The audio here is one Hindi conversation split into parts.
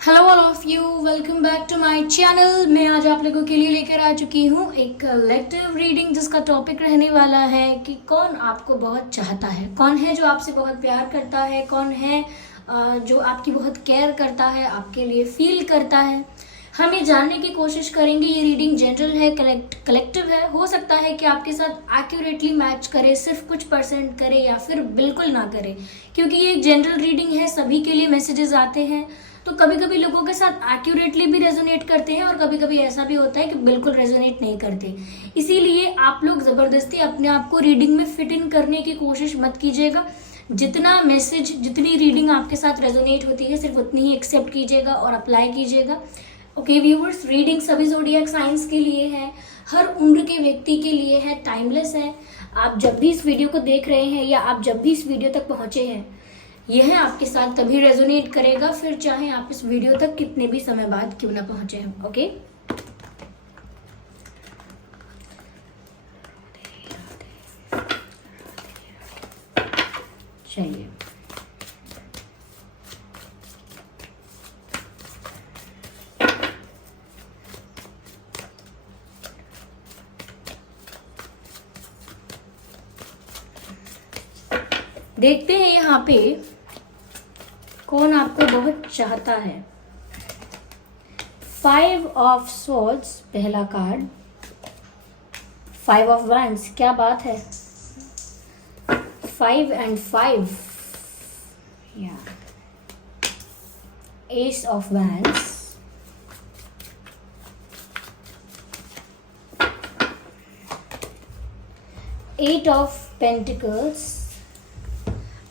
Hello all of you, welcome back to my channel. मैं आज आप लोगों के लिए लेकर आ चुकी हूँ एक कलेक्टिव रीडिंग जिसका टॉपिक रहने वाला है कि कौन आपको बहुत चाहता है, कौन है जो आपसे बहुत प्यार करता है, कौन है जो आपकी बहुत केयर करता है, आपके लिए फील करता है। हम ये जानने की कोशिश करेंगे। ये रीडिंग जनरल है, कलेक्टिव है। हो सकता है कि आपके साथ एक्यूरेटली मैच करे, सिर्फ कुछ परसेंट करे या फिर बिल्कुल ना करे, क्योंकि ये एक जनरल रीडिंग है, सभी के लिए मैसेजेस आते हैं। तो कभी कभी लोगों के साथ एक्यूरेटली भी रेजोनेट करते हैं और कभी कभी ऐसा भी होता है कि बिल्कुल रेजोनेट नहीं करते। इसीलिए आप लोग ज़बरदस्ती अपने आप को रीडिंग में फिट इन करने की कोशिश मत कीजिएगा। जितना मैसेज, जितनी रीडिंग आपके साथ रेजोनेट होती है, सिर्फ उतनी ही एक्सेप्ट कीजिएगा और अप्लाई कीजिएगा। ओके व्यूवर्स, रीडिंग सभी ज़ोडिएक साइंस के लिए है, हर उम्र के व्यक्ति के लिए है, टाइमलेस है। आप जब भी इस वीडियो को देख रहे हैं या आप जब भी इस वीडियो तक पहुंचे हैं, यह आपके साथ तभी रेजोनेट करेगा, फिर चाहे आप इस वीडियो तक कितने भी समय बाद क्यों ना पहुंचे हैं। ओके, चलिए देखते हैं यहाँ पे कौन आपको बहुत चाहता है। 5 ऑफ स्वॉर्ड्स पहला कार्ड, 5 ऑफ वैंड्स, क्या बात है। 5 and 5, या ace of wands, eight of pentacles.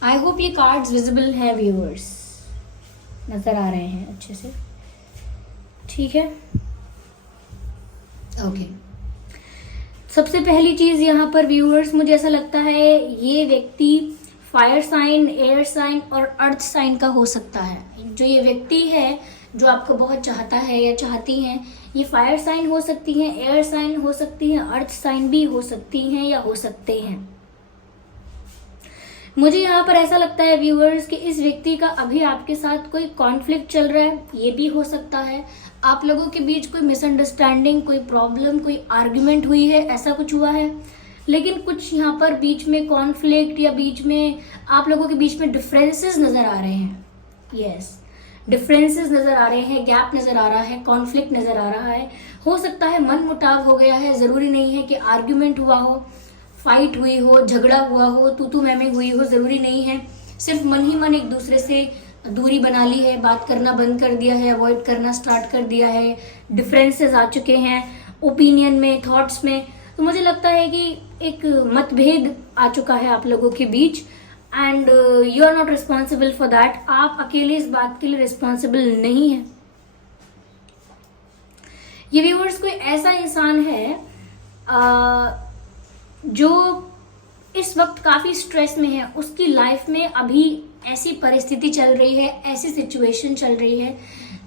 I hope ये कार्ड्स विजिबल हैं व्यूअर्स, नजर आ रहे हैं अच्छे से, ठीक है। ओके, सबसे पहली चीज यहाँ पर व्यूअर्स, मुझे ऐसा लगता है ये व्यक्ति फायर साइन, एयर साइन और अर्थ साइन का हो सकता है। जो ये व्यक्ति है जो आपको बहुत चाहता है या चाहती हैं, ये फायर साइन हो सकती हैं, एयर साइन हो सकती हैं, अर्थ साइन भी हो सकती हैं या हो सकते हैं। मुझे यहाँ पर ऐसा लगता है व्यूअर्स कि इस व्यक्ति का अभी आपके साथ कोई कॉन्फ्लिक्ट चल रहा है, ये भी हो सकता है। आप लोगों के बीच कोई मिसअंडरस्टैंडिंग, कोई प्रॉब्लम, कोई आर्ग्यूमेंट हुई है, ऐसा कुछ हुआ है। लेकिन कुछ यहाँ पर बीच में कॉन्फ्लिक्ट या बीच में आप लोगों के बीच में डिफरेंसेस नजर आ रहे हैं। यस, डिफरेंसेस नजर आ रहे हैं, गैप नजर आ रहा है, कॉन्फ्लिक्ट नजर आ रहा है। हो सकता है मन मुटाव हो गया है, जरूरी नहीं है कि आर्ग्यूमेंट हुआ हो, फाइट हुई हो, झगड़ा हुआ हो, तू मैं हुई हो, जरूरी नहीं है। सिर्फ मन ही मन एक दूसरे से दूरी बना ली है, बात करना बंद कर दिया है, अवॉइड करना स्टार्ट कर दिया है, डिफरेंसेस आ चुके हैं ओपिनियन में, थॉट्स में। तो मुझे लगता है कि एक मतभेद आ चुका है आप लोगों के बीच and you are not responsible for that. आप अकेले इस बात के लिए रिस्पॉन्सिबल नहीं है। ये व्यूअर्स कोई ऐसा इंसान है जो इस वक्त काफी स्ट्रेस में है। उसकी लाइफ में अभी ऐसी परिस्थिति चल रही है, ऐसी सिचुएशन चल रही है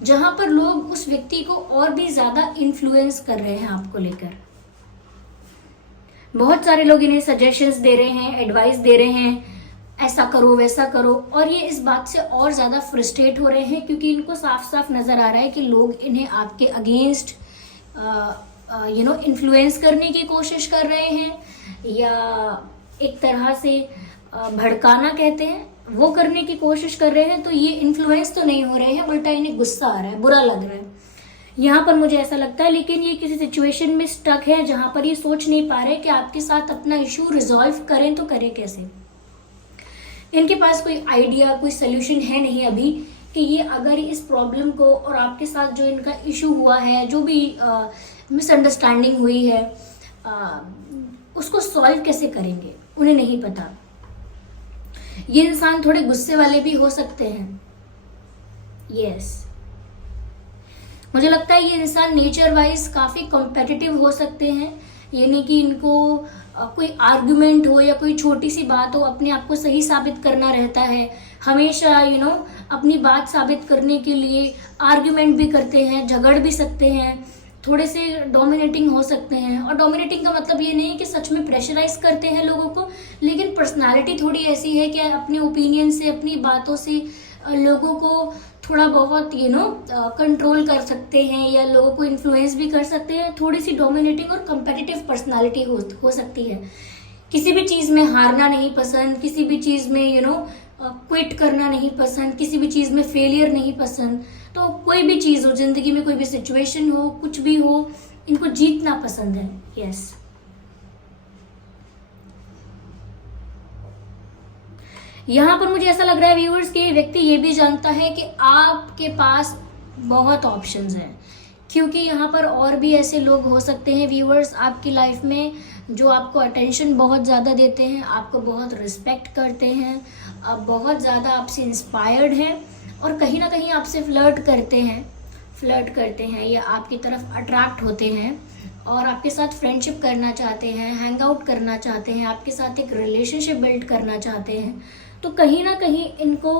जहां पर लोग उस व्यक्ति को और भी ज्यादा इन्फ्लुएंस कर रहे हैं आपको लेकर। बहुत सारे लोग इन्हें सजेशंस दे रहे हैं, एडवाइस दे रहे हैं, ऐसा करो वैसा करो, और ये इस बात से और ज्यादा फ्रस्ट्रेट हो रहे हैं क्योंकि इनको साफ साफ नजर आ रहा है कि लोग इन्हें आपके अगेंस्ट इन्फ्लुएंस करने की कोशिश कर रहे हैं, या एक तरह से भड़काना कहते हैं, वो करने की कोशिश कर रहे हैं। तो ये इन्फ्लुएंस तो नहीं हो रहे हैं, उल्टा इन्हें गुस्सा आ रहा है, बुरा लग रहा है यहाँ पर, मुझे ऐसा लगता है। लेकिन ये किसी सिचुएशन में स्टक है जहां पर ये सोच नहीं पा रहे कि आपके साथ अपना इशू रिजॉल्व करें तो करें कैसे। इनके पास कोई आइडिया, कोई सोल्यूशन है नहीं अभी कि ये अगर इस प्रॉब्लम को और आपके साथ जो इनका इशू हुआ है, जो भी मिसअंडरस्टैंडिंग हुई है, उसको सॉल्व कैसे करेंगे, उन्हें नहीं पता। ये इंसान थोड़े गुस्से वाले भी हो सकते हैं। यस, मुझे लगता है ये इंसान नेचर वाइज काफी कॉम्पिटिटिव हो सकते हैं, यानी कि इनको कोई आर्गुमेंट हो या कोई छोटी सी बात हो, अपने आप को सही साबित करना रहता है हमेशा। अपनी बात साबित करने के लिए आर्गुमेंट भी करते हैं, झगड़ भी सकते हैं, थोड़े से डोमिनेटिंग हो सकते हैं। और डोमिनेटिंग का मतलब ये नहीं है कि सच में प्रेशराइज करते हैं लोगों को, लेकिन पर्सनालिटी थोड़ी ऐसी है कि अपने ओपिनियन से, अपनी बातों से लोगों को थोड़ा बहुत कंट्रोल कर सकते हैं या लोगों को इन्फ्लुएंस भी कर सकते हैं। थोड़ी सी डोमिनेटिंग और कंपेटिटिव पर्सनालिटी हो सकती है। किसी भी चीज़ में हारना नहीं पसंद, किसी भी चीज़ में क्विट करना नहीं पसंद, किसी भी चीज़ में फेलियर नहीं पसंद। तो कोई भी चीज़ हो ज़िंदगी में, कोई भी सिचुएशन हो, कुछ भी हो, इनको जीतना पसंद है। यस। यहाँ पर मुझे ऐसा लग रहा है व्यूअर्स कि व्यक्ति ये भी जानता है कि आपके पास बहुत ऑप्शंस हैं, क्योंकि यहाँ पर और भी ऐसे लोग हो सकते हैं व्यूअर्स आपकी लाइफ में जो आपको अटेंशन बहुत ज़्यादा देते हैं, आपको बहुत रिस्पेक्ट करते हैं, आप बहुत ज़्यादा आपसे इंस्पायर्ड हैं और कहीं ना कहीं आपसे फ्लर्ट करते हैं या आपकी तरफ अट्रैक्ट होते हैं और आपके साथ फ्रेंडशिप करना चाहते हैं, हैंग आउट करना चाहते हैं, आपके साथ एक रिलेशनशिप बिल्ड करना चाहते हैं। तो कहीं ना कहीं इनको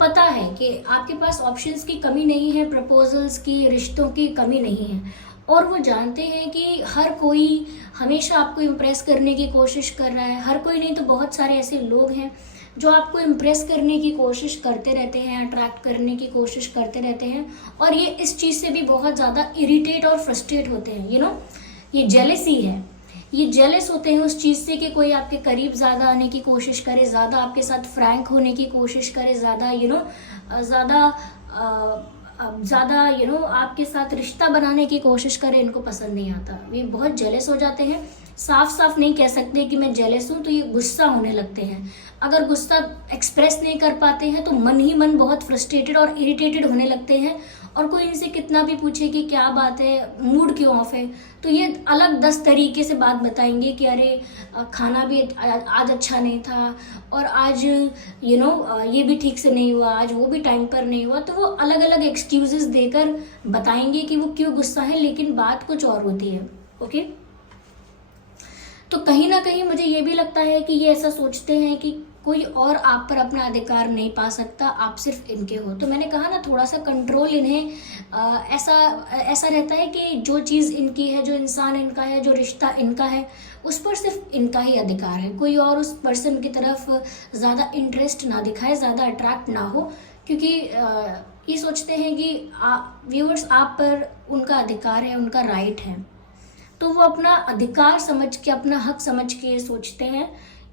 पता है कि आपके पास ऑप्शंस की कमी नहीं है, प्रपोजल्स की, रिश्तों की कमी नहीं है, और वो जानते हैं कि हर कोई हमेशा आपको इम्प्रेस करने की कोशिश कर रहा है। हर कोई नहीं तो बहुत सारे ऐसे लोग हैं जो आपको इम्प्रेस करने की कोशिश करते रहते हैं, अट्रैक्ट करने की कोशिश करते रहते हैं, और ये इस चीज़ से भी बहुत ज़्यादा इरिटेट और फ्रस्ट्रेट होते हैं। ये जेलसी है, ये जेलस होते हैं उस चीज़ से कि कोई आपके करीब ज़्यादा आने की कोशिश करे, ज़्यादा आपके साथ फ्रैंक होने की कोशिश करे, ज़्यादा आपके साथ रिश्ता बनाने की कोशिश करे। इनको पसंद नहीं आता, ये बहुत जेलस हो जाते हैं। साफ साफ नहीं कह सकते कि मैं जेलस हूँ, तो ये गुस्सा होने लगते हैं। अगर गुस्सा एक्सप्रेस नहीं कर पाते हैं तो मन ही मन बहुत फ्रस्ट्रेटेड और इरिटेटेड होने लगते हैं, और कोई इनसे कितना भी पूछे कि क्या बात है, मूड क्यों ऑफ है, तो ये अलग 10 तरीके से बात बताएंगे कि अरे खाना भी आज अच्छा नहीं था, और आज ये भी ठीक से नहीं हुआ, आज वो भी टाइम पर नहीं हुआ। तो वो अलग अलग एक्सक्यूजेस देकर बताएंगे कि वो क्यों गुस्सा है, लेकिन बात कुछ और होती है। ओके, तो कहीं ना कहीं मुझे ये भी लगता है कि ये ऐसा सोचते हैं कि कोई और आप पर अपना अधिकार नहीं पा सकता, आप सिर्फ इनके हो। तो मैंने कहा ना, थोड़ा सा कंट्रोल इन्हें ऐसा रहता है कि जो चीज़ इनकी है, जो इंसान इनका है, जो रिश्ता इनका है, उस पर सिर्फ इनका ही अधिकार है। कोई और उस पर्सन की तरफ ज़्यादा इंटरेस्ट ना दिखाए, ज़्यादा अट्रैक्ट ना हो, क्योंकि ये सोचते हैं कि व्यूअर्स आप पर उनका अधिकार है, उनका राइट है। तो वो अपना अधिकार समझ के, अपना हक समझ के सोचते हैं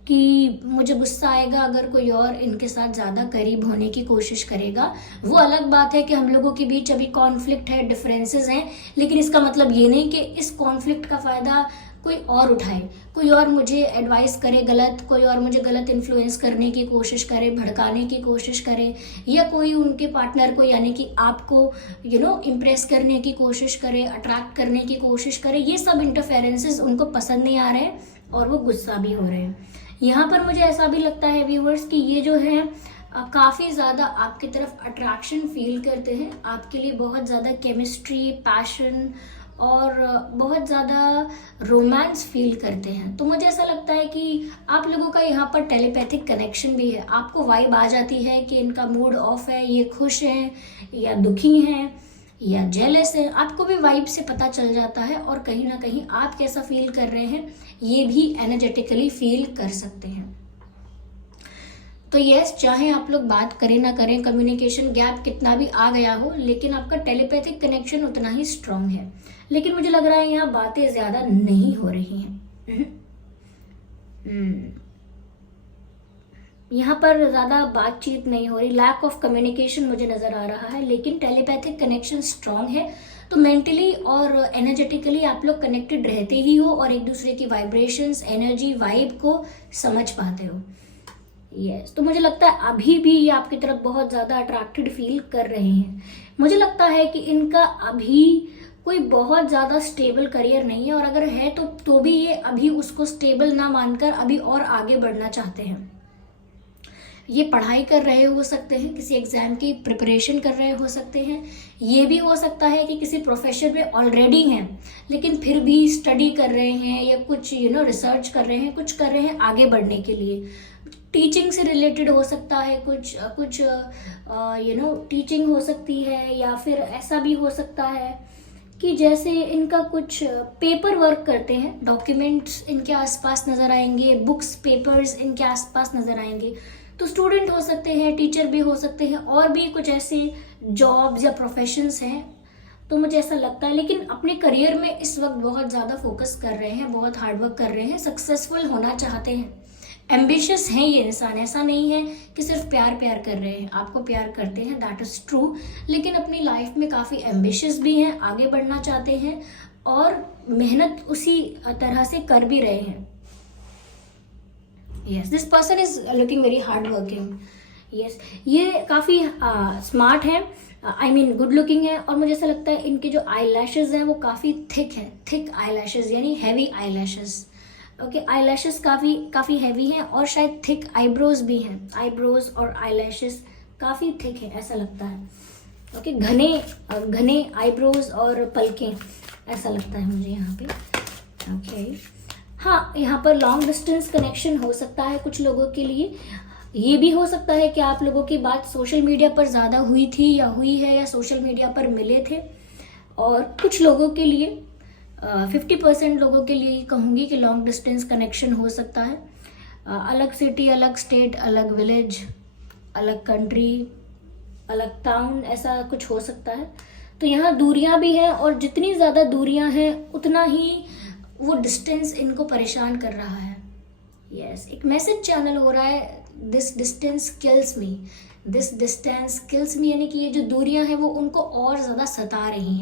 कि मुझे गुस्सा आएगा अगर कोई और इनके साथ ज़्यादा करीब होने की कोशिश करेगा। वो अलग बात है कि हम लोगों के बीच अभी कॉन्फ्लिक्ट है, डिफरेंसेस हैं, लेकिन इसका मतलब ये नहीं कि इस कॉन्फ्लिक्ट का फ़ायदा कोई और उठाए, कोई और मुझे एडवाइस करे गलत, कोई और मुझे गलत इन्फ्लुएंस करने की कोशिश करे, भड़काने की कोशिश करे, या कोई उनके पार्टनर को यानी कि आपको इम्प्रेस करने की कोशिश करे, अट्रैक्ट करने की कोशिश करे। ये सब इंटरफेरेंसेस उनको पसंद नहीं आ रहे हैं और वो गुस्सा भी हो रहे हैं। यहाँ पर मुझे ऐसा भी लगता है व्यूवर्स कि ये जो है काफ़ी ज़्यादा आपकी तरफ अट्रैक्शन फील करते हैं, आपके लिए बहुत ज़्यादा केमिस्ट्री, पैशन और बहुत ज़्यादा रोमांस फील करते हैं। तो मुझे ऐसा लगता है कि आप लोगों का यहाँ पर टेलीपैथिक कनेक्शन भी है। आपको वाइब आ जाती है कि इनका मूड ऑफ है, ये खुश हैं या दुखी हैं या जेलस है, आपको भी वाइब से पता चल जाता है, और कहीं ना कहीं आप कैसा फील कर रहे हैं ये भी एनर्जेटिकली फील कर सकते हैं। तो यस, चाहे आप लोग बात करें ना करें, कम्युनिकेशन गैप कितना भी आ गया हो, लेकिन आपका टेलीपैथिक कनेक्शन उतना ही स्ट्रांग है। लेकिन मुझे लग रहा है यहाँ बातें ज़्यादा नहीं हो रही हैं। यहाँ पर ज़्यादा बातचीत नहीं हो रही, लैक ऑफ कम्युनिकेशन मुझे नज़र आ रहा है, लेकिन टेलीपैथिक कनेक्शन स्ट्रांग है। तो मेंटली और एनर्जेटिकली आप लोग कनेक्टेड रहते ही हो और एक दूसरे की वाइब्रेशंस, एनर्जी, वाइब को समझ पाते हो। यस, तो मुझे लगता है अभी भी ये आपकी तरफ बहुत ज़्यादा अट्रैक्टेड फील कर रहे हैं। मुझे लगता है कि इनका अभी कोई बहुत ज़्यादा स्टेबल करियर नहीं है, और अगर है तो भी ये अभी उसको स्टेबल ना मानकर अभी और आगे बढ़ना चाहते हैं। ये पढ़ाई कर रहे हो सकते हैं, किसी एग्ज़ाम की प्रिपरेशन कर रहे हो सकते हैं, ये भी हो सकता है कि किसी प्रोफेशन में ऑलरेडी हैं लेकिन फिर भी स्टडी कर रहे हैं या कुछ रिसर्च कर रहे हैं, कुछ कर रहे हैं आगे बढ़ने के लिए। टीचिंग से रिलेटेड हो सकता है, कुछ टीचिंग हो सकती है, या फिर ऐसा भी हो सकता है कि जैसे इनका कुछ पेपर वर्क करते हैं, डॉक्यूमेंट्स इनके आसपास नज़र आएंगे, बुक्स, पेपर्स इनके आसपास नज़र आएंगे। तो स्टूडेंट हो सकते हैं, टीचर भी हो सकते हैं, और भी कुछ ऐसे जॉब्स या प्रोफेशंस हैं। तो मुझे ऐसा लगता है, लेकिन अपने करियर में इस वक्त बहुत ज़्यादा फोकस कर रहे हैं, बहुत हार्डवर्क कर रहे हैं, सक्सेसफुल होना चाहते हैं, एम्बिशियस हैं ये इंसान। ऐसा नहीं है कि सिर्फ प्यार प्यार कर रहे हैं, आपको प्यार करते हैं, दैट इज़ ट्रू, लेकिन अपनी लाइफ में काफ़ी एम्बिशियस भी हैं, आगे बढ़ना चाहते हैं और मेहनत उसी तरह से कर भी रहे हैं। Yes, this person is looking very hard working. Yes, ये काफ़ी स्मार्ट है, आई मीन गुड लुकिंग है, और मुझे ऐसा लगता है इनके जो आई लैशेज हैं वो काफ़ी थिक है, थिक आई लैशेज यानी heavy eye lashes. Okay, eye lashes काफ़ी हैवी हैं, और शायद थिक आईब्रोज भी हैं, आईब्रोज और आई लैशेज काफ़ी थिक है ऐसा लगता है। ओके, घने आईब्रोज और पलकें, ऐसा लगता है मुझे यहाँ पे। ओके, हाँ, यहाँ पर लॉन्ग डिस्टेंस कनेक्शन हो सकता है कुछ लोगों के लिए। ये भी हो सकता है कि आप लोगों की बात सोशल मीडिया पर ज़्यादा हुई थी या हुई है, या सोशल मीडिया पर मिले थे। और कुछ लोगों के लिए 50% लोगों के लिए कहूँगी कि लॉन्ग डिस्टेंस कनेक्शन हो सकता है। अलग सिटी, अलग स्टेट, अलग विलेज, अलग कंट्री, अलग टाउन, ऐसा कुछ हो सकता है। तो यहाँ दूरियाँ भी हैं, और जितनी ज़्यादा दूरियाँ हैं उतना ही वो डिस्टेंस इनको परेशान कर रहा है। यस, एक मैसेज चैनल हो रहा है, this distance kills me, this distance kills me, यानी कि ये जो दूरियां हैं वो उनको और ज़्यादा सता रही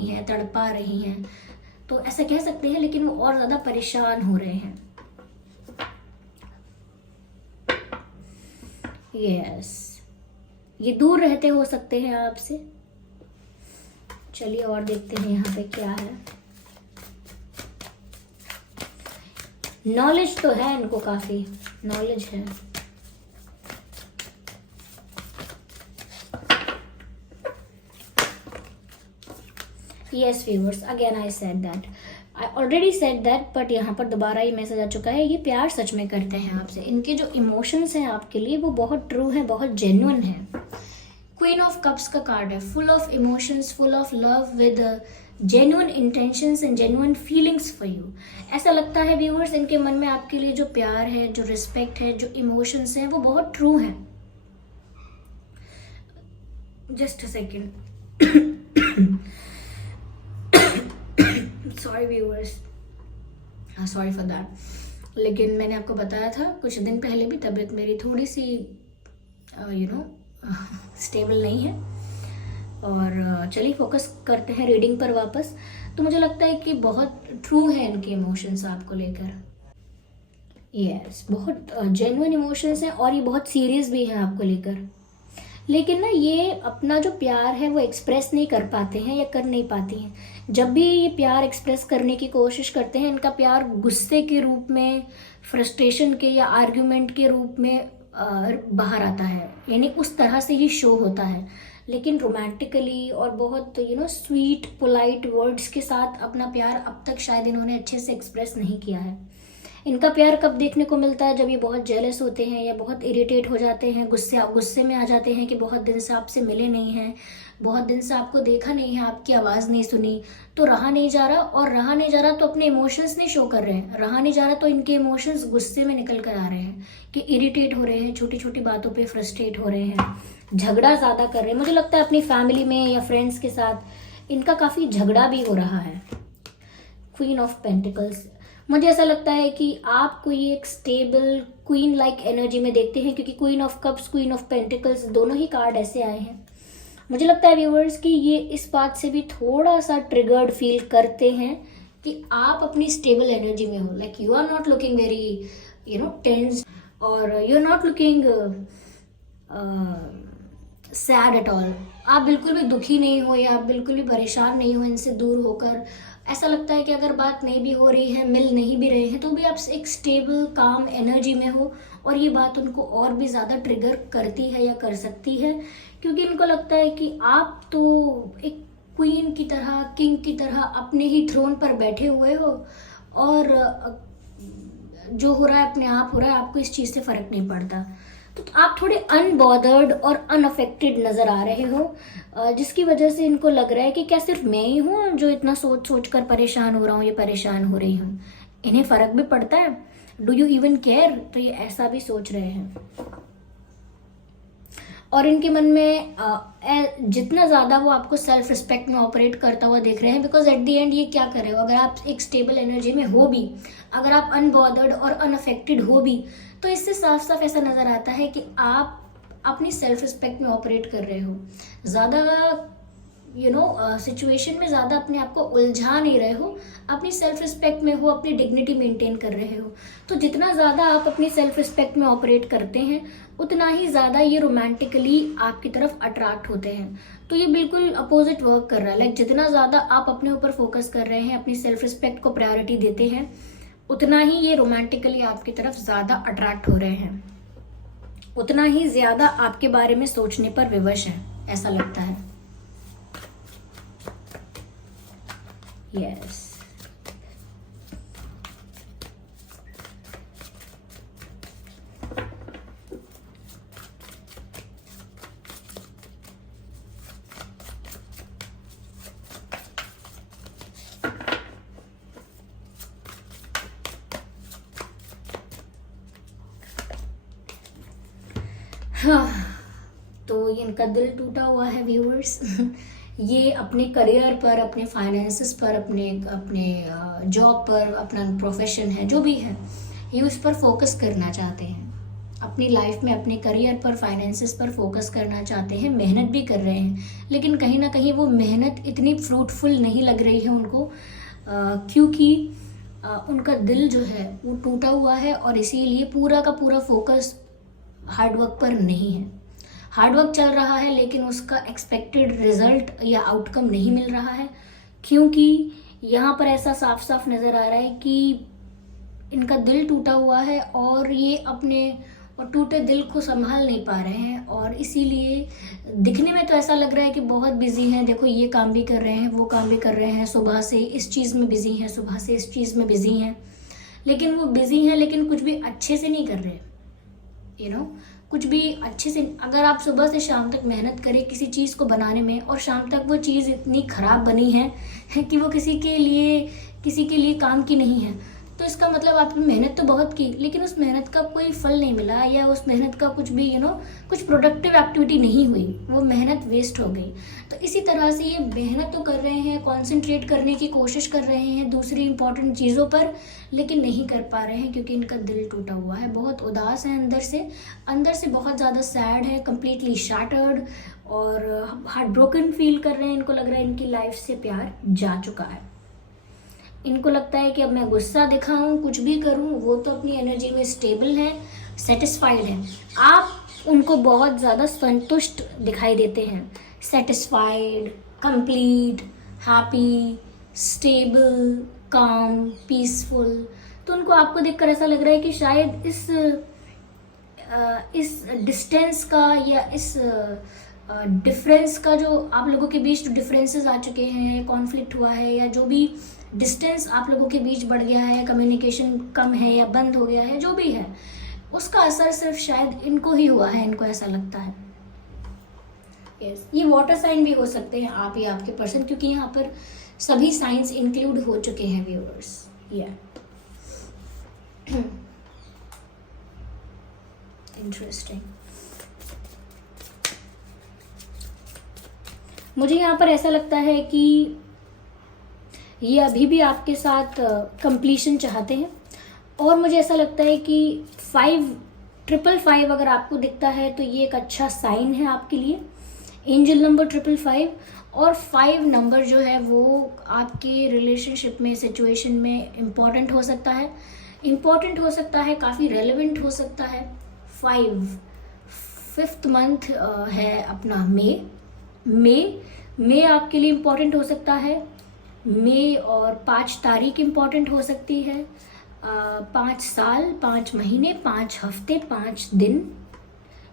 हैं, तड़पा रही हैं, तो ऐसा कह सकते हैं, लेकिन वो और ज़्यादा परेशान हो रहे हैं। यस, ये दूर रहते हो सकते हैं आपसे। चलिए और देखते हैं यहाँ पे क्या है। नॉलेज तो है इनको, काफ़ी नॉलेज है। Yes viewers, again I said that, I already said that, but यहाँ पर दोबारा ये मैसेज आ चुका है। ये प्यार सच में करते हैं आपसे, इनके जो इमोशंस हैं आपके लिए वो बहुत ट्रू है, बहुत जेन्युइन है। क्वीन ऑफ कप्स का कार्ड है, full of emotions, full of love, with genuine intentions and genuine feelings for you. ऐसा लगता है व्यूअर्स, इनके मन में आपके लिए जो प्यार है, जो रिस्पेक्ट है, जो इमोशंस हैं वो बहुत ट्रू हैं। Just a second, sorry viewers, sorry for that. लेकिन मैंने आपको बताया था कुछ दिन पहले भी तबीयत मेरी थोड़ी सी स्टेबल नहीं है। और चलिए फोकस करते हैं रीडिंग पर वापस। तो मुझे लगता है कि बहुत ट्रू है इनके इमोशंस आपको लेकर। यस, बहुत जेन्युइन इमोशंस हैं, और ये बहुत सीरियस भी हैं आपको लेकर। लेकिन ना ये अपना जो प्यार है वो एक्सप्रेस नहीं कर पाते हैं या कर नहीं पाती हैं। जब भी ये प्यार एक्सप्रेस करने की कोशिश करते हैं, इनका प्यार गुस्से के रूप में, फ्रस्ट्रेशन के या आर्ग्यूमेंट के रूप में बाहर आता है, यानी उस तरह से ही शो होता है। लेकिन रोमांटिकली और बहुत स्वीट पोलाइट वर्ड्स के साथ अपना प्यार अब तक शायद इन्होंने अच्छे से एक्सप्रेस नहीं किया है। इनका प्यार कब देखने को मिलता है? जब ये बहुत जेलस होते हैं या बहुत इरिटेट हो जाते हैं, गुस्से में आ जाते हैं कि बहुत दिन से आपसे मिले नहीं हैं, बहुत दिन से आपको देखा नहीं है, आपकी आवाज़ नहीं सुनी, तो रहा नहीं जा रहा। और रहा नहीं जा रहा तो अपने इमोशंस नहीं शो कर रहे हैं, रहा नहीं जा रहा तो इनके इमोशंस गुस्से में निकल कर आ रहे हैं कि इरिटेट हो रहे हैं, छोटी छोटी बातों पे फ्रस्ट्रेट हो रहे हैं, झगड़ा ज़्यादा कर रहे हैं। मुझे लगता है अपनी फैमिली में या फ्रेंड्स के साथ इनका काफ़ी झगड़ा भी हो रहा है। क्वीन ऑफ पेंटिकल्स, मुझे ऐसा लगता है कि आप कोई एक स्टेबल क्वीन लाइक एनर्जी में देखते हैं, क्योंकि queen of cups, queen of pentacles दोनों ही कार्ड ऐसे आए हैं। मुझे लगता है व्यूअर्स कि ये इस बात से भी थोड़ा सा ट्रिगर्ड फील करते हैं कि आप अपनी स्टेबल एनर्जी में हो, like you are not looking very tense, और you are not looking sad at all. आप बिल्कुल भी दुखी नहीं हो या आप बिल्कुल भी परेशान नहीं हो इनसे दूर होकर। ऐसा लगता है कि अगर बात नहीं भी हो रही है, मिल नहीं भी रहे हैं, तो भी आप एक स्टेबल काम एनर्जी में हो, और ये बात उनको और भी ज़्यादा ट्रिगर करती है या कर सकती है, क्योंकि इनको लगता है कि आप तो एक क्वीन की तरह, किंग की तरह अपने ही थ्रोन पर बैठे हुए हो, और जो हो रहा है अपने आप हो रहा है, आपको इस चीज़ से फ़र्क नहीं पड़ता। तो आप थोड़े अनबॉदर्ड और अनअफेक्टेड नज़र आ रहे हो, जिसकी वजह से इनको लग रहा है कि क्या सिर्फ मैं ही हूँ जो इतना सोच सोच कर परेशान हो रहा हूँ या परेशान हो रही हूँ, इन्हें फ़र्क भी पड़ता है, डू यू इवन केयर? तो ये ऐसा भी सोच रहे हैं। और इनके मन में जितना ज़्यादा वो आपको सेल्फ रिस्पेक्ट में ऑपरेट करता हुआ देख रहे हैं, बिकॉज एट द एंड ये क्या कर रहे हो, अगर आप एक स्टेबल एनर्जी में हो भी, अगर आप अनबॉदर्ड और अनअफेक्टेड हो भी, तो इससे साफ साफ ऐसा नज़र आता है कि आप अपनी सेल्फ रिस्पेक्ट में ऑपरेट कर रहे हो, ज़्यादा सिचुएशन में ज़्यादा अपने आप को उलझा नहीं रहे हो, अपनी सेल्फ रिस्पेक्ट में हो, अपनी डिग्निटी मेंटेन कर रहे हो। तो जितना ज़्यादा आप अपनी सेल्फ रिस्पेक्ट में ऑपरेट करते हैं, उतना ही ज़्यादा ये रोमांटिकली आपकी तरफ अट्रैक्ट होते हैं। तो ये बिल्कुल अपोजिट वर्क कर रहा है। लाइक जितना ज़्यादा आप अपने ऊपर फोकस कर रहे हैं, अपनी सेल्फ रिस्पेक्ट को प्रायोरिटी देते हैं, उतना ही ये रोमांटिकली आपकी तरफ ज़्यादा अट्रैक्ट हो रहे हैं, उतना ही ज़्यादा आपके बारे में सोचने पर विवश हैं, ऐसा लगता है। यस हाँ, तो इनका दिल टूटा हुआ है व्यूअर्स। ये अपने करियर पर, अपने फाइनेंसेस पर, अपने जॉब पर, अपना प्रोफेशन है जो भी है, ये उस पर फोकस करना चाहते हैं। अपनी लाइफ में अपने करियर पर, फाइनेंसेस पर फोकस करना चाहते हैं, मेहनत भी कर रहे हैं, लेकिन कहीं ना कहीं वो मेहनत इतनी फ्रूटफुल नहीं लग रही है उनको, क्योंकि उनका दिल जो है वो टूटा हुआ है, और इसीलिए पूरा का पूरा फोकस हार्डवर्क पर नहीं है। हार्डवर्क चल रहा है, लेकिन उसका एक्सपेक्टेड रिजल्ट या आउटकम नहीं मिल रहा है, क्योंकि यहाँ पर ऐसा साफ साफ नज़र आ रहा है कि इनका दिल टूटा हुआ है, और ये अपने और टूटे दिल को संभाल नहीं पा रहे हैं, और इसीलिए दिखने में तो ऐसा लग रहा है कि बहुत बिजी हैं। देखो, ये काम भी कर रहे हैं, वो काम भी कर रहे हैं, सुबह से इस चीज़ में बिजी हैं, सुबह से इस चीज़ में बिजी हैं, लेकिन वो बिजी हैं, लेकिन कुछ भी अच्छे से नहीं कर रहे। कुछ भी अच्छे से, अगर आप सुबह से शाम तक मेहनत करें किसी चीज़ को बनाने में, और शाम तक वो चीज़ इतनी ख़राब बनी है कि वो किसी के लिए काम की नहीं है, तो इसका मतलब आपने मेहनत तो बहुत की, लेकिन उस मेहनत का कोई फल नहीं मिला, या उस मेहनत का कुछ भी कुछ प्रोडक्टिव एक्टिविटी नहीं हुई, वो मेहनत वेस्ट हो गई। तो इसी तरह से ये मेहनत तो कर रहे हैं, कॉन्सेंट्रेट करने की कोशिश कर रहे हैं दूसरी इंपॉर्टेंट चीज़ों पर, लेकिन नहीं कर पा रहे हैं, क्योंकि इनका दिल टूटा हुआ है, बहुत उदास है अंदर से बहुत ज़्यादा सैड है, कम्प्लीटली शैटर्ड, और हार्ट ब्रोकन फील कर रहे हैं। इनको लग रहा है इनकी लाइफ से प्यार जा चुका है। इनको लगता है कि अब मैं गुस्सा दिखाऊं, कुछ भी करूं, वो तो अपनी एनर्जी में स्टेबल है, सेटिस्फाइड है। आप उनको बहुत ज़्यादा संतुष्ट दिखाई देते हैं, सेटिस्फाइड, कंप्लीट, हैप्पी, स्टेबल, काम, पीसफुल। तो उनको आपको देखकर ऐसा लग रहा है कि शायद इस डिस्टेंस का, या इस डिफरेंस का, जो आप लोगों के बीच जो डिफरेंसेस आ चुके हैं, कॉन्फ्लिक्ट हुआ है, या जो भी डिस्टेंस आप लोगों के बीच बढ़ गया है, कम्युनिकेशन कम है या बंद हो गया है, जो भी है, उसका असर सिर्फ शायद इनको ही हुआ है, इनको ऐसा लगता है। यस, ये वाटर साइन भी हो सकते हैं, आप या आपके पर्सन, क्योंकि यहाँ पर सभी साइंस इंक्लूड हो चुके हैं व्यूअर्स। इंटरेस्टिंग। मुझे यहाँ पर ऐसा लगता है कि ये अभी भी आपके साथ कंप्लीशन चाहते हैं, और मुझे ऐसा लगता है कि 555 अगर आपको दिखता है तो ये एक अच्छा साइन है आपके लिए। एंजल नंबर 555 और 5 नंबर जो है वो आपके रिलेशनशिप में, सिचुएशन में इम्पॉर्टेंट हो सकता है, काफ़ी रेलेवेंट हो सकता है। 5th मंथ है अपना मे आपके लिए इम्पॉर्टेंट हो सकता है। मई और 5 तारीख इम्पॉर्टेंट हो सकती है। 5 साल, 5 महीने, 5 हफ्ते, 5 दिन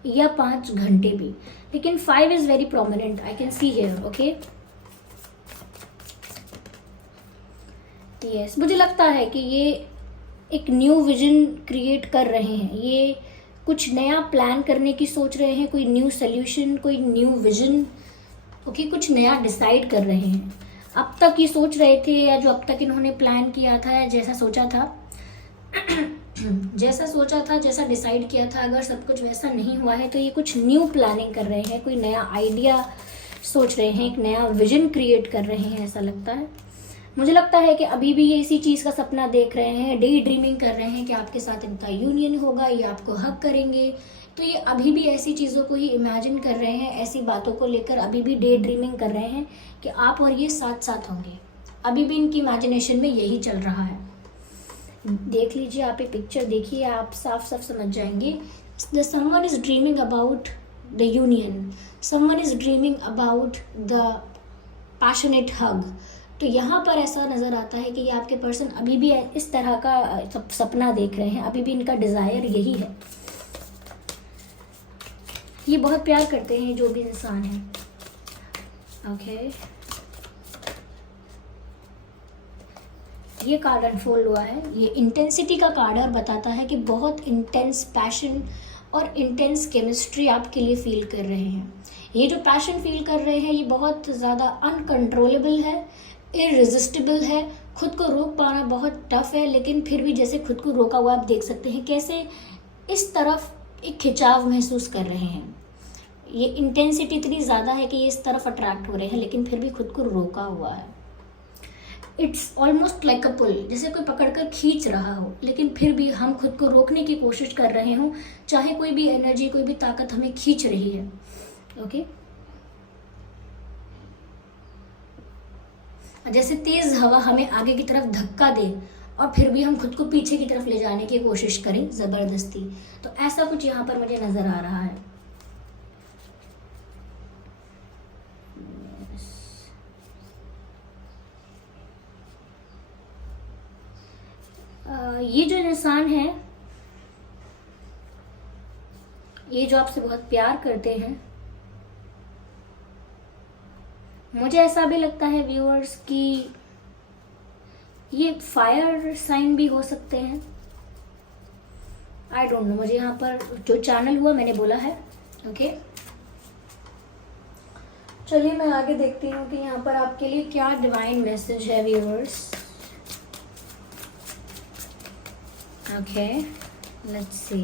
या 5 घंटे भी, लेकिन 5 is very prominent, I can see here. Okay, yes, मुझे लगता है कि ये एक न्यू विजन क्रिएट कर रहे हैं, ये कुछ नया प्लान करने की सोच रहे हैं, कोई न्यू सोल्यूशन, कोई न्यू विजन, ओके, कुछ नया डिसाइड कर रहे हैं। अब तक ये सोच रहे थे, या जो अब तक इन्होंने प्लान किया था, या जैसा सोचा था जैसा सोचा था, जैसा डिसाइड किया था, अगर सब कुछ वैसा नहीं हुआ है तो ये कुछ न्यू प्लानिंग कर रहे हैं, कोई नया आइडिया सोच रहे हैं, एक नया विजन क्रिएट कर रहे हैं, ऐसा लगता है। मुझे लगता है कि अभी भी ये इसी चीज़ का सपना देख रहे हैं, डे ड्रीमिंग कर रहे हैं कि आपके साथ इनका यूनियन होगा, ये आपको हक करेंगे। तो ये अभी भी ऐसी चीज़ों को ही इमेजिन कर रहे हैं, ऐसी बातों को लेकर अभी भी डे ड्रीमिंग कर रहे हैं कि आप और ये साथ साथ होंगे। अभी भी इनकी इमेजिनेशन में यही चल रहा है। देख लीजिए, आप ये पिक्चर देखिए, आप साफ साफ समझ जाएंगे। The someone is dreaming about the union, someone is dreaming about the passionate hug. तो यहाँ पर ऐसा नज़र आता है कि ये आपके पर्सन अभी भी इस तरह का सपना देख रहे हैं, अभी भी इनका डिज़ायर यही है। ये बहुत प्यार करते हैं जो भी इंसान है। ओके, ये कार्ड अनफोल्ड हुआ है, ये इंटेंसिटी का कार्ड है और बताता है कि बहुत इंटेंस पैशन और इंटेंस केमिस्ट्री आपके लिए फील कर रहे हैं। ये जो पैशन फील कर रहे हैं ये बहुत ज़्यादा अनकंट्रोलेबल है, इररेजिस्टिबल है, खुद को रोक पाना बहुत टफ है, लेकिन फिर भी जैसे खुद को रोका हुआ आप देख सकते हैं कैसे इस तरफ एक खिंचाव महसूस कर रहे हैं। ये इंटेंसिटी इतनी ज़्यादा है कि ये इस तरफ अट्रैक्ट हो रहे हैं, लेकिन फिर भी खुद को रोका हुआ है। इट्स ऑलमोस्ट लाइक अ पुल, जैसे कोई पकड़कर खींच रहा हो, लेकिन फिर भी हम खुद को रोकने की कोशिश कर रहे हों, चाहे कोई भी एनर्जी, कोई भी ताकत हमें खींच रही है। ओके, जैसे तेज हवा हमें आगे की तरफ धक्का दे और फिर भी हम खुद को पीछे की तरफ ले जाने की कोशिश करें जबरदस्ती, तो ऐसा कुछ यहाँ पर मुझे नजर आ रहा है। ये जो इंसान है, ये जो आपसे बहुत प्यार करते हैं, मुझे ऐसा भी लगता है व्यूअर्स कि ये फायर साइन भी हो सकते हैं। आई डोंट नो, मुझे यहाँ पर जो चैनल हुआ मैंने बोला है। ओके, चलिए मैं आगे देखती हूँ कि यहाँ पर आपके लिए क्या डिवाइन मैसेज है viewers. Okay, let's see.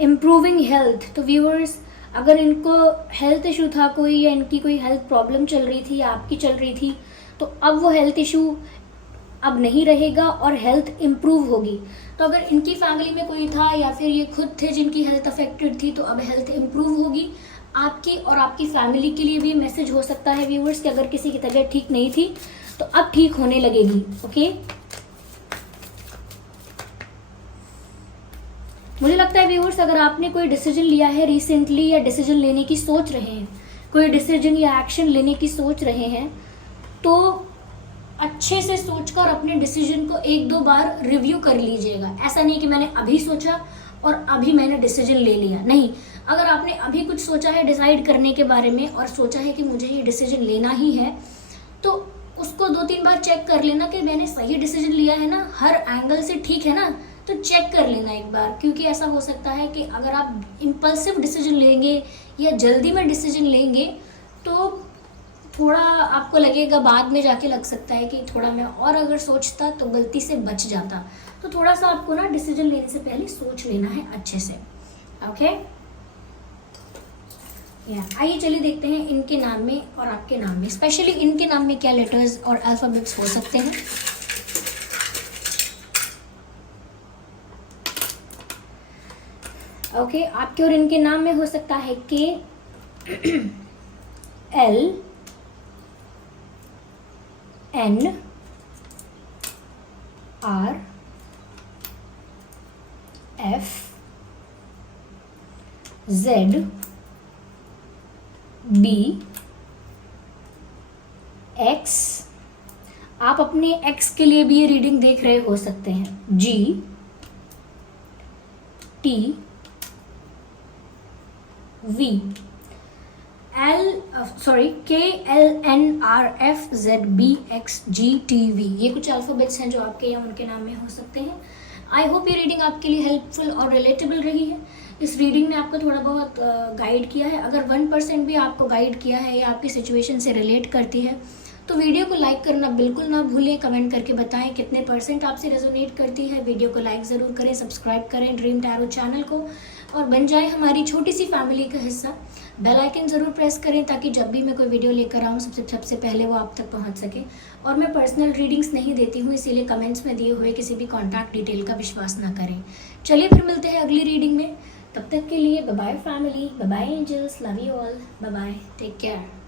Improving health, तो व्यूअर्स अगर इनको हेल्थ इशू था कोई, या इनकी कोई हेल्थ प्रॉब्लम चल रही थी या आपकी चल रही थी, तो अब वो हेल्थ इशू अब नहीं रहेगा और हेल्थ इम्प्रूव होगी। तो अगर इनकी फैमिली में कोई था या फिर ये खुद थे जिनकी हेल्थ अफेक्टेड थी, तो अब हेल्थ इम्प्रूव होगी। आपकी और आपकी फैमिली के लिए भी मैसेज हो सकता है व्यूअर्स कि अगर किसी की तबीयत ठीक नहीं थी तो अब ठीक होने लगेगी। ओके, मुझे लगता है व्यूअर्स अगर आपने कोई डिसीजन लिया है रिसेंटली, या डिसीजन लेने की सोच रहे हैं, कोई डिसीजन या एक्शन लेने की सोच रहे हैं, तो अच्छे से सोचकर अपने डिसीजन को एक दो बार रिव्यू कर लीजिएगा। ऐसा नहीं कि मैंने अभी सोचा और अभी मैंने डिसीजन ले लिया, नहीं। अगर आपने अभी कुछ सोचा है डिसाइड करने के बारे में और सोचा है कि मुझे ये डिसीजन लेना ही है, तो उसको 2-3 बार चेक कर लेना कि मैंने सही डिसीजन लिया है ना, हर एंगल से ठीक है ना, तो चेक कर लेना एक बार। क्योंकि ऐसा हो सकता है कि अगर आप इम्पल्सिव डिसीजन लेंगे या जल्दी में डिसीजन लेंगे तो थोड़ा आपको लगेगा, बाद में जाके लग सकता है कि थोड़ा मैं और अगर सोचता तो गलती से बच जाता। तो थोड़ा सा आपको ना डिसीजन लेने से पहले सोच लेना है अच्छे से। ओके, आइए चलिए देखते हैं इनके नाम में और आपके नाम में, स्पेशली इनके नाम में क्या लेटर्स और अल्फाबेट्स हो सकते हैं। ओके, आपके और इनके नाम में हो सकता है K, L, N, R, F, Z, B, X. आप अपने एक्स के लिए भी ये रीडिंग देख रहे हो सकते हैं। G, T, V, K, L, N, R, F, Z, B, X, G, T, V. ये कुछ अल्फाबेट्स हैं जो आपके या उनके नाम में हो सकते हैं। आई होप ये रीडिंग आपके लिए हेल्पफुल और रिलेटेबल रही है। इस रीडिंग ने आपको थोड़ा बहुत गाइड किया है। अगर 1% भी आपको गाइड किया है या आपकी सिचुएशन से रिलेट करती है तो वीडियो को लाइक करना बिल्कुल ना भूलें। कमेंट करके बताएं कितने % आपसे रेजोनेट करती है। वीडियो को लाइक ज़रूर करें, सब्सक्राइब करें ड्रीम टैरो चैनल को और बन जाए हमारी छोटी सी फैमिली का हिस्सा। बेल आइकन ज़रूर प्रेस करें ताकि जब भी मैं कोई वीडियो लेकर आऊँ सबसे पहले वो आप तक पहुँच सके। और मैं पर्सनल रीडिंग्स नहीं देती हूँ, इसीलिए कमेंट्स में दिए हुए किसी भी कॉन्टैक्ट डिटेल का विश्वास ना करें। चलिए फिर मिलते हैं अगली रीडिंग में। तब तक के लिए bye bye family, bye bye angels, love you all, bye bye, take care.